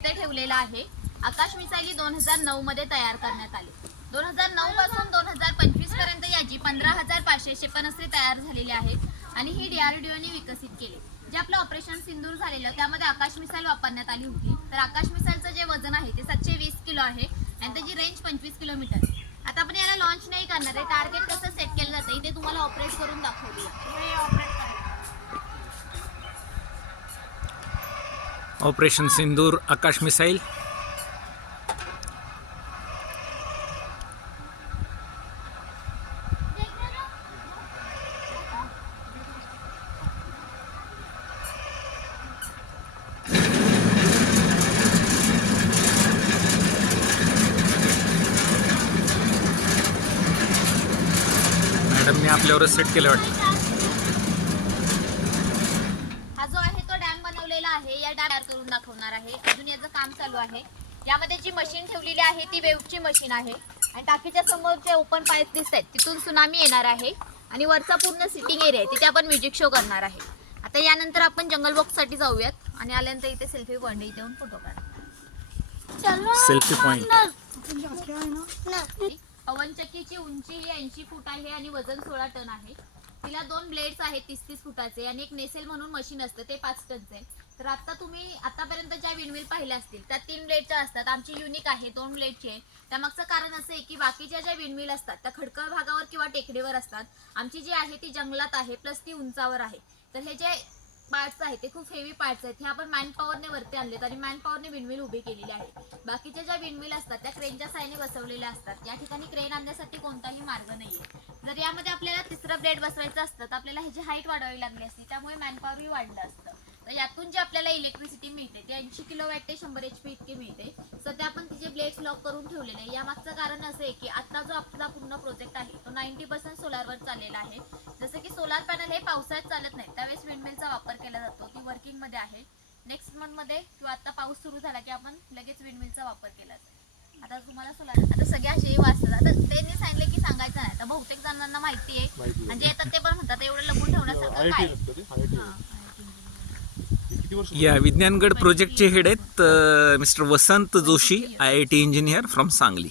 ते ठेवलेला आहे। आकाश मिसाइली 2009 मध्ये तयार करण्यात आले। 2009 पासून 2025 पर्यंत याची 15,500 क्षेपणास्त्रे तयार झालेली आहेत आणि ही DRDOने विकसित केली। जे आपलं ऑपरेशन सिंदूर झालेलं त्यामध्ये आकाश मिसाइल वापरण्यात आली होती। तर आकाश मिसाइलचं जे वजन आहे ते 720 किलो आहे आणि त्याची रेंज 25 किलोमीटर आहे। आता आपण याला लॉन्च नाही करणार आहे। टार्गेट कसं सेट केलं जातं ते तुम्हाला ऑपरेट करून दाखवले। ऑपरेशन सिंदूर आकाश मिसाइल। मॅडम मी आपल्यावरच सेट केलं वाटतं। हा जो आहे तो डॅम बनवलेला आहे। या डॅम तयार करून दाखवणार आहे। अजून याचं काम चालू आहे। यामध्ये जी मशीन ठेवलेली आहे ती वेव्हची मशीन आहे आणि टाकीच्या समोर जे ओपन पाईप दिसतात तिथून सुनामी येणार आहे आणि वरचा पूर्ण सिटिंग एरिया आहे तिथे आपण म्युझिक शो करणार आहे। आता यानंतर आपण जंगल बॉक्स साठी जाऊयात आणि आल्यानंतर इथे सेल्फी पॉइंट इथे येऊन फोटो काढा। Selfie point. पवनचक्कीची उंची ही 80 फूट आहे आणि वजन 16 टन आहे। तिला 2 ब्लेड्स आहेत 30-30 फुटाचे आणि एक नेसेल म्हणून मशीन असतं ते 5 टनचे। तर आता तुम्ही आतापर्यंत ज्या विंडमिल पाहिल्या असतील त्या 3 ब्लेडच्या असतात। आमची युनिक आहे 2 ब्लेडची आहे। त्यामागचं कारण असं आहे की बाकीच्या ज्या विंडमिल असतात त्या खडकळ भागावर किंवा टेकडीवर असतात। आमची जी आहे ती जंगलात आहे प्लस ती उंचावर आहे। तर हे जे पार्ट्स आहेत ते खूप हेवी पार्ट्स आहेत। हे आपण मॅन पॉवरने वरती आणलेत आणि मॅन पॉवरने विंडमिल उभी केलेली आहे। बाकीच्या ज्या विंडमिल असतात त्या क्रेनच्या साहाय्याने बसवलेल्या असतात। या ठिकाणी क्रेन आणण्यासाठी कोणताही मार्ग नाहीये। जर यामध्ये आपल्याला तिसरा ब्लेड बसवायचा असतं तर आपल्याला ह्याची हाईट वाढवावी लागली असती त्यामुळे मॅनपॉवरही वाढलं असतं। तर यातून जे आपल्याला इलेक्ट्रिसिटी मिळते ते 80 किलोवॅट ते 100 HP इतके मिळते। सध्या आपण तिचे ब्लेड्स लॉक करून ठेवलेले आहे। यामागचं कारण असं आहे की आता जो आपला पूर्ण प्रोजेक्ट आहे तो 90% सोलारवर चाललेला आहे। जसं की सोलार पॅनल हे पावसाळ्यात चालत नाही त्यावेळेस विंडमिलचा वापर केला जातो। ती वर्किंग मध्ये आहे। नेक्स्ट मंथ मध्ये किंवा आता पाऊस सुरू झाला की आपण लगेच विंडमिलचा वापर केला जाईल। आता तुम्हाला सोलार आता सगळ्या अशी वाचतात। आता त्यांनी सांगितलं की सांगायचं नाही। आता बहुतेक जणांना माहिती आहे म्हणजे येतात ते पण म्हणतात एवढं लपून ठेवण्यासारखं काय। या विज्ञानगड प्रोजेक्टचे हेड आहेत mister Vasant Joshi, IIT engineer from Sangli.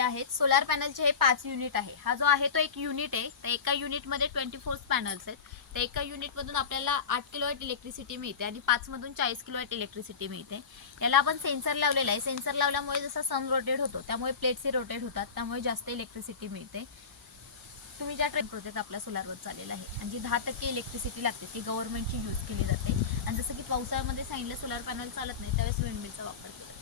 आहेत सोलार पॅनलचे हे 5 युनिट आहे। हा जो आहे तो एक युनिट आहे। तर एका युनिट मध्ये 24 पॅनल्स आहेत। तर एका युनिट मधून आपल्याला 8 किलोवॅट इलेक्ट्रिसिटी मिळते आणि 5 मधून 40 किलोवॅट इलेक्ट्रिसिटी मिळते। याला आपण सेन्सर लावलेला आहे। सेन्सर लावल्यामुळे जसं सन रोटेट होतो त्यामुळे प्लेट्सही रोटेट होतात त्यामुळे जास्त इलेक्ट्रिसिटी मिळते। तुम्ही ज्या ट्रेन प्रोजेक्ट आपला सोलारवर चाललेला आहे आणि जी 10% इलेक्ट्रिसिटी लागते ती गव्हर्नमेंटची यूज केली जाते। आणि जसं की पावसाळ्यामध्ये सांगितलं सोलार पॅनल चालत नाही त्यावेळेस विंडमिलचा वापर केला